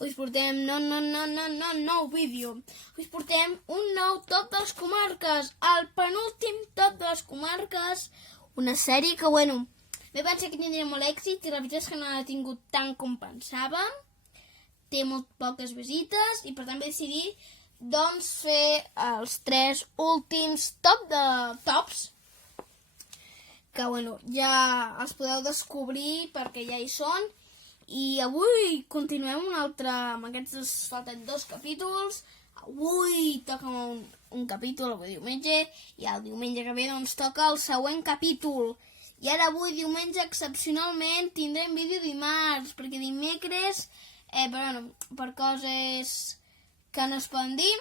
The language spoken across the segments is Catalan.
us portem nou vídeo. Us portem un nou top de les comarques, el penúltim top de les comarques, una sèrie que, bueno, me pensava que tindria molt èxit i la veritat és que no l'ha tingut tant com pensava. Té molt poques visites i per tant vaig decidir doncs fer els 3 últims tops que, bueno, ja els podeu descobrir perquè ja hi són. I avui continuem un altre, amb aquests falten 2 capítols. Avui toca un capítol, avui diumenge, i el diumenge que ve doncs toca el següent capítol. I ara avui diumenge excepcionalment tindrem vídeo dimarts, perquè dimecres, per coses que no es poden dir,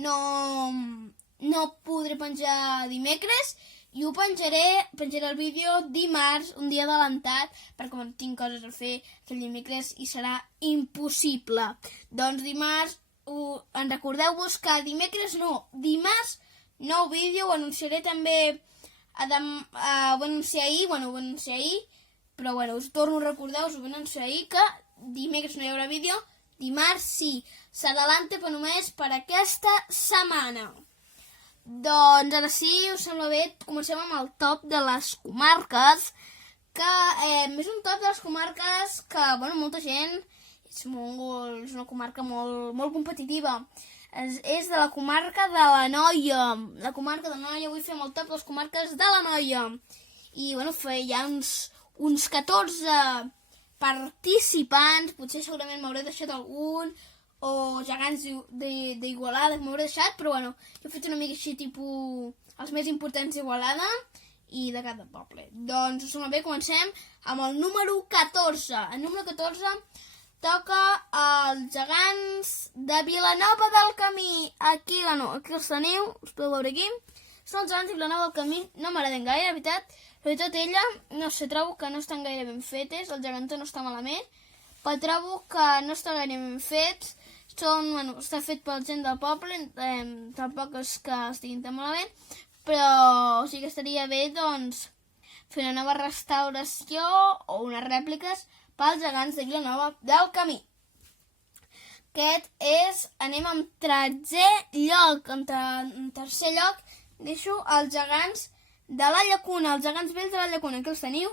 no podré penjar dimecres, i ho penjaré el vídeo dimarts, un dia adelantat, perquè quan tinc coses a fer aquell dimecres i serà impossible. Doncs dimarts, en recordeu-vos que dimarts nou vídeo, ho anunciaré també, ho anunciar ahir, però bueno, us torno a recordar, us ho vaig anunciar ahir, que dimecres no hi haurà vídeo, dimarts sí, s'adalanta però només per aquesta setmana. Doncs ara sí, us sembla bé, comencem amb el top de les comarques, que és un top de les comarques que, bueno, molta gent, és una comarca molt competitiva. És de la comarca de l'Anoia. La comarca de l'Anoia, avui fem el top de les comarques de l'Anoia. I, bueno, hi ha uns 14 participants, potser segurament m'hauré deixat algun, o gegants d'Igualada que m'hauré deixat, però bueno, jo he fet una mica així, tipus els més importants d'Igualada i de cada poble. Doncs, us sembla bé, comencem amb el número 14. El número 14 toca els gegants de Vilanova del Camí. Aquí els teniu, us podeu veure aquí. Són els gegants de Vilanova del Camí, no m'agraden gaire, la veritat. La veritat, ella, no sé, trobo que no estan gaire ben fetes, el gegantó no està malament, però trobo que no està gaire ben fets. Està fet per la gent del poble, tampoc és que estiguin tan malament, però sí que estaria bé, doncs, fer una nova restauració o unes rèpliques pels gegants de Vilanova del Camí. Anem amb 13è lloc. En tercer lloc deixo els gegants de la Llacuna, els gegants vells de la Llacuna, que els teniu.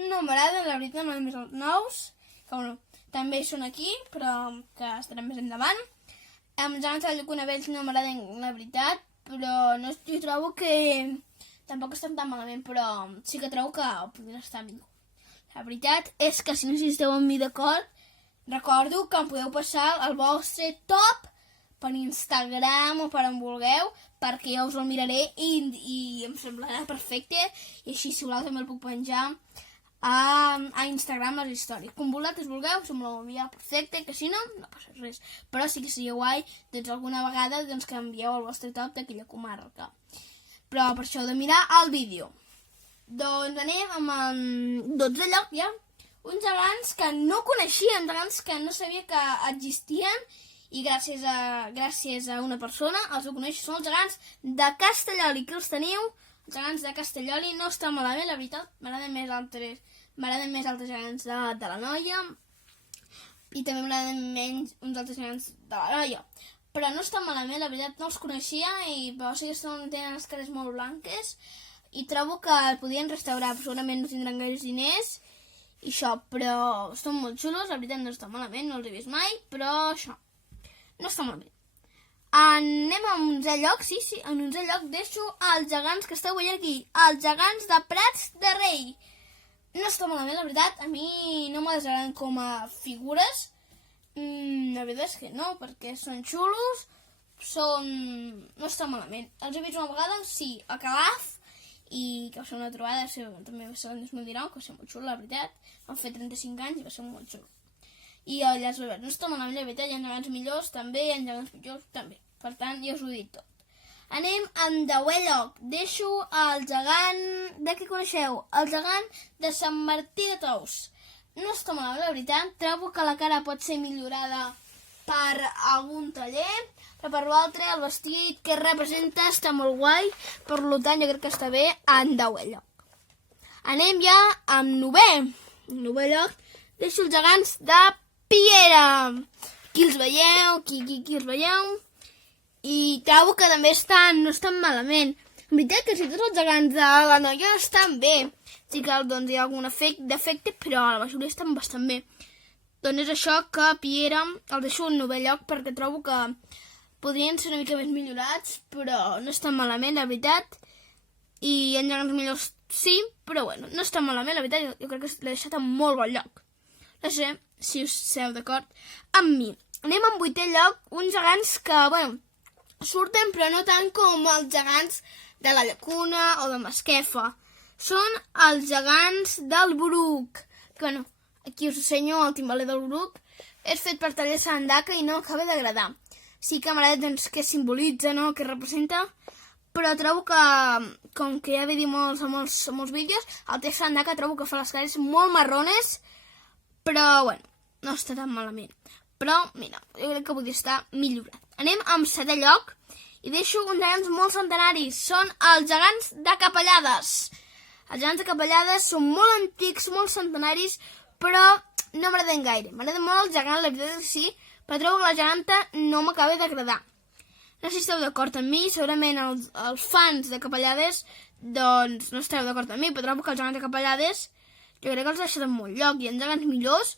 No m'agraden, la veritat, no més els nous, que bueno, també són aquí, però que estaran més endavant. Els gegants de la Llacuna vells no m'agraden, la veritat, però jo trobo que tampoc estan tan malament, però sí que trobo que podrien estar millor. La veritat és que si no esteu amb mi d'acord, recordo que em podeu passar el vostre top per Instagram o per on vulgueu, perquè jo us el miraré i em semblarà perfecte, i així si voleu també el puc penjar a Instagram, a les històries. Com vosaltres vulgueu, si me l'envieu perfecte, que si no, no passa res. Però sí que seria guai, doncs alguna vegada que envieu el vostre top d'aquella comarca. Però per això heu de mirar el vídeo. Doncs anem amb el 12è lloc ja. Uns gegants que no coneixien, gegants que no sabia que existien, i gràcies a una persona els ho coneixo. Són els gegants de Castelloli, que els teniu. Els gegants de Castelloli no estan malament, la veritat. M'agraden més altres gegants de l'Anoia, i també m'agraden menys uns altres gegants de l'Anoia. Però no estan malament, la veritat, no els coneixia, però sí que tenen les cares molt blanques, i trobo que el podien restaurar. Segurament no tindran gaires diners, i això, però estan molt xulos, la veritat no estan malament, no els he vist mai, però això, no està malament. Anem a un 11è lloc, sí, en un 11è lloc deixo els gegants que esteu veient aquí, els gegants de Prats de Rei. No està malament, la veritat, a mi no me desagraden com a figures, la veritat és que no, perquè són xulos, no està malament. Els he vist una vegada, sí, a Calaf, i que va ser una trobada, també va ser l'any 2019, que va ser molt xulo, la veritat, vam fer 35 anys i va ser molt xulo. I el llaç obert no està malament, la veritat, hi ha gegants millors també, hi ha gegants pitjors també, per tant ja us ho he dit tot. Anem en 10è lloc, deixo el gegant de què coneixeu, el gegant de Sant Martí de Tous. No està malament, la veritat, trobo que la cara pot ser millorada per algun taller, però per l'altre el vestit que representa està molt guai, per tant jo crec que està bé en 10è lloc. Anem ja amb 9è lloc, deixo els gegants de Piera. Aquí els veieu, aquí els veieu. I trobo que també no estan malament. En veritat que si tots els gegants de la noia estan bé. Sí que doncs, hi ha algun defecte, però la majoria estan bastant bé. Doncs és això que Piera el deixo en 9è lloc perquè trobo que podrien ser una mica més millorats, però no estan malament, la veritat. I hi ha gegants millors, sí, però bueno, no estan malament, la veritat. Jo crec que l'he deixat en molt bon lloc. No sé si us esteu d'acord amb mi. Anem en 8è lloc, uns gegants que, bueno, surten però no tant com els gegants de la Llacuna o de Masquefa. Són els gegants del Bruc. Que, bueno, aquí us ensenyo el timbaler del Bruc. És fet per taller Sandaka i no acaba d'agradar. Sí que m'agrada doncs, què simbolitza, no?, què representa, però trobo que, com que ja he dit molts vídeos, el taller Sandaka trobo que fa les cares molt marrones, però, bueno, no està tan malament. Però, mira, jo crec que podria estar millorat. Anem amb 7è lloc i deixo uns gegants molt centenaris. Són els gegants de Capellades. Els gegants de Capellades són molt antics, molt centenaris, però no m'agraden gaire. M'agrada molt el gegant, la veritat és que sí, però trobo que la geganta no m'acaba d'agradar. No sé si esteu d'acord amb mi, segurament els fans de Capellades doncs no esteu d'acord amb mi, però trobo que els gegants de Capellades jo crec que els he deixat en molt lloc. Hi ha gegants millors,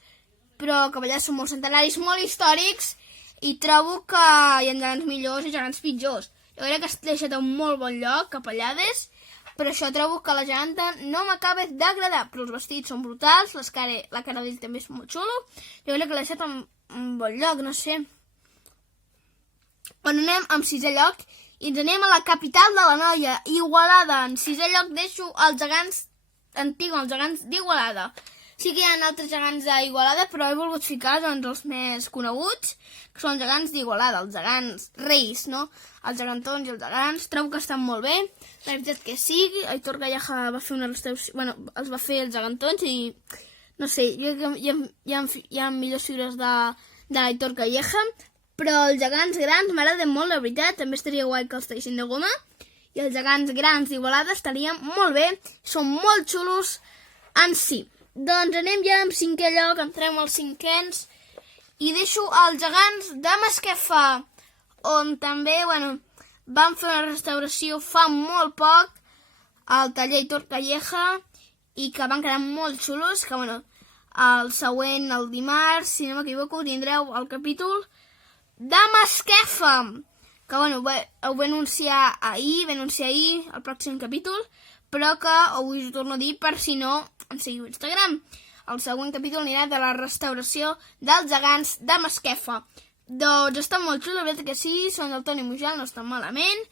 però Capellades són molt centenaris, molt històrics, i trobo que hi ha gegants millors i gegants pitjors. Jo crec que l'he deixat en molt bon lloc, Capellades, però això trobo que la geganta no m'acaba d'agradar. Però els vestits són brutals, la cara d'ell també és molt xulo. Jo crec que l'he deixat en bon lloc, no sé. Bueno, anem amb 6è lloc i ens anem a la capital de la noia, Igualada. En 6è lloc deixo els gegants antics, els gegants d'Igualada. Sí que hi ha altres gegants d'Igualada, però he volgut ficar doncs, els més coneguts, que són els gegants d'Igualada, els gegants reis, no? Els gegantons i els gegants, trobo que estan molt bé. La veritat que sí, Aitor Calleja va fer una restauració, bueno, els va fer els gegantons i, no sé, jo crec que hi ha millors figures de l'Aitor Calleja, però els gegants grans m'agraden molt, la veritat, també estaria guai que els teixin de goma, i els gegants grans d'Igualada estarien molt bé, són molt xulos en si. Doncs anem ja amb 5è lloc, entrem als 5ens, i deixo els gegants de Masquefa, on també, bueno, van fer una restauració fa molt poc, al taller Aitor Calleja, i que van quedar molt xulos, que, bueno, el següent, el dimarts, si no m'equivoco, tindreu el capítol de Masquefa, que, bueno, ho va anunciar ahir, el pròxim capítol, però que avui us ho torno a dir per si no em seguiu a Instagram. El següent capítol anirà de la restauració dels gegants de Masquefa. Doncs estan molt xulos, la veritat que sí, són del Toni Mujal, no estan malament.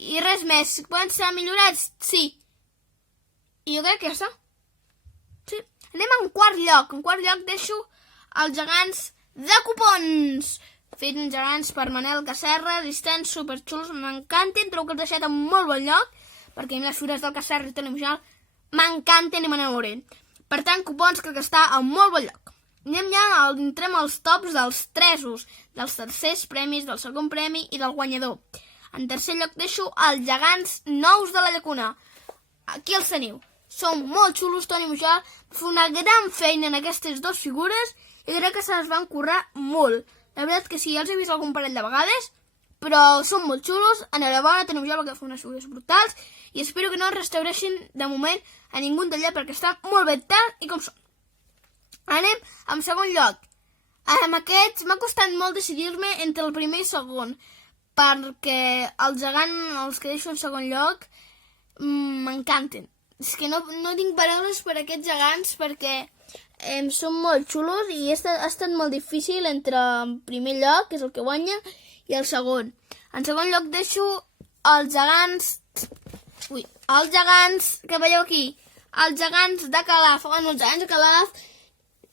I res més, poden ser millorats? Sí. I jo crec que ja està. Sí. Anem en 4è lloc. En 4è lloc deixo els gegants de Copons. Fets gegants per Manel Casserra, estan superxulos, m'encanten, trobo que els he deixat en molt bon lloc, perquè a mi les figures del Casserra i Toni Mujal m'encanten i m'enamoren. Per tant, Copons crec que està en molt bon lloc. Entrem als tops dels tresos, dels tercers premis, del segon premi i del guanyador. En tercer lloc deixo els gegants nous de la Llacuna. Aquí els teniu. Són molt xulos, Toni Mujal va fer una gran feina en aquestes dues figures i crec que se les van currar molt. La veritat que sí, ja els he vist algun parell de vegades, però són molt xulos. Enhorabona, Toni Mujal, que fa unes figures brutals i espero que no es restaureixin de moment a ningú d'allà perquè està molt bé tal i com són. Anem en segon lloc. Amb aquests m'ha costat molt decidir-me entre el primer i el segon, perquè els que deixo en segon lloc m'encanten. És que no tinc paraules per aquests gegants perquè són molt xulos i ha estat molt difícil entre el primer lloc, que és el que guanya, i el segon. En segon lloc deixo els gegants... els gegants que veieu aquí, els gegants de Calaf. Bueno, els gegants de Calaf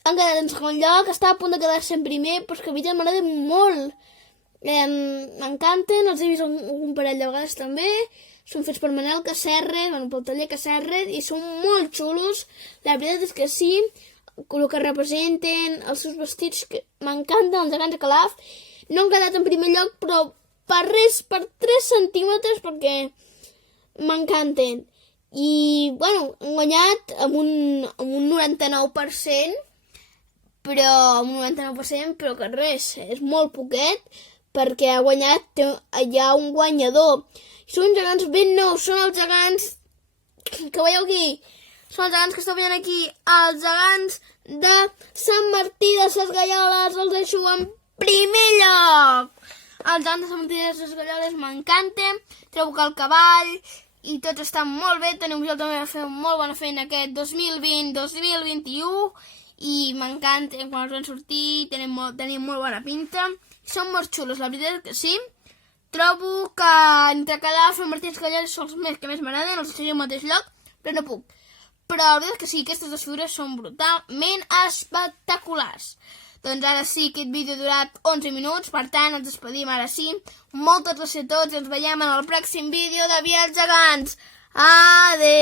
han quedat en segon lloc, està a punt de quedar-se en primer, però és que a mi m'agraden molt. M'encanten, els he vist un parell de vegades també. Són fets per Manel Casserra, pel taller Casserra, i són molt xulos. La veritat és que sí, el que representen, els seus vestits, que m'encanten, els gegants de Calaf. No han quedat en primer lloc, però per 3 centímetres, perquè m'encanten. I, bueno, han guanyat amb un 99%, però un 99%, però que res, és molt poquet, perquè ha guanyat, hi ha un guanyador. Són gegants ben nous, són els gegants que veieu aquí, són els gegants que esteu veient aquí, els gegants de Sant Martí de Ses Galloles, els deixo en primer lloc. Els gegants de Sant Martí de Ses Galloles m'encanten, trobo que el cavall i tots estan molt bé, teniu també a fer molt bona feina aquest 2020-2021 i m'encanta quan els van sortir, tenen molt bona pinta, són molt xulos, la veritat que sí. Trobo que entre cada Sant Martí de Ses Galloles són els que més m'agraden, els deixaré al mateix lloc, però no puc. Però la veritat que sí, aquestes dues figures són brutalment espectaculars. Doncs ara sí, aquest vídeo ha durat 11 minuts, per tant ens despedim ara sí. Moltes gràcies a tots i ens veiem en el pròxim vídeo de Via els Gegants. Adeu!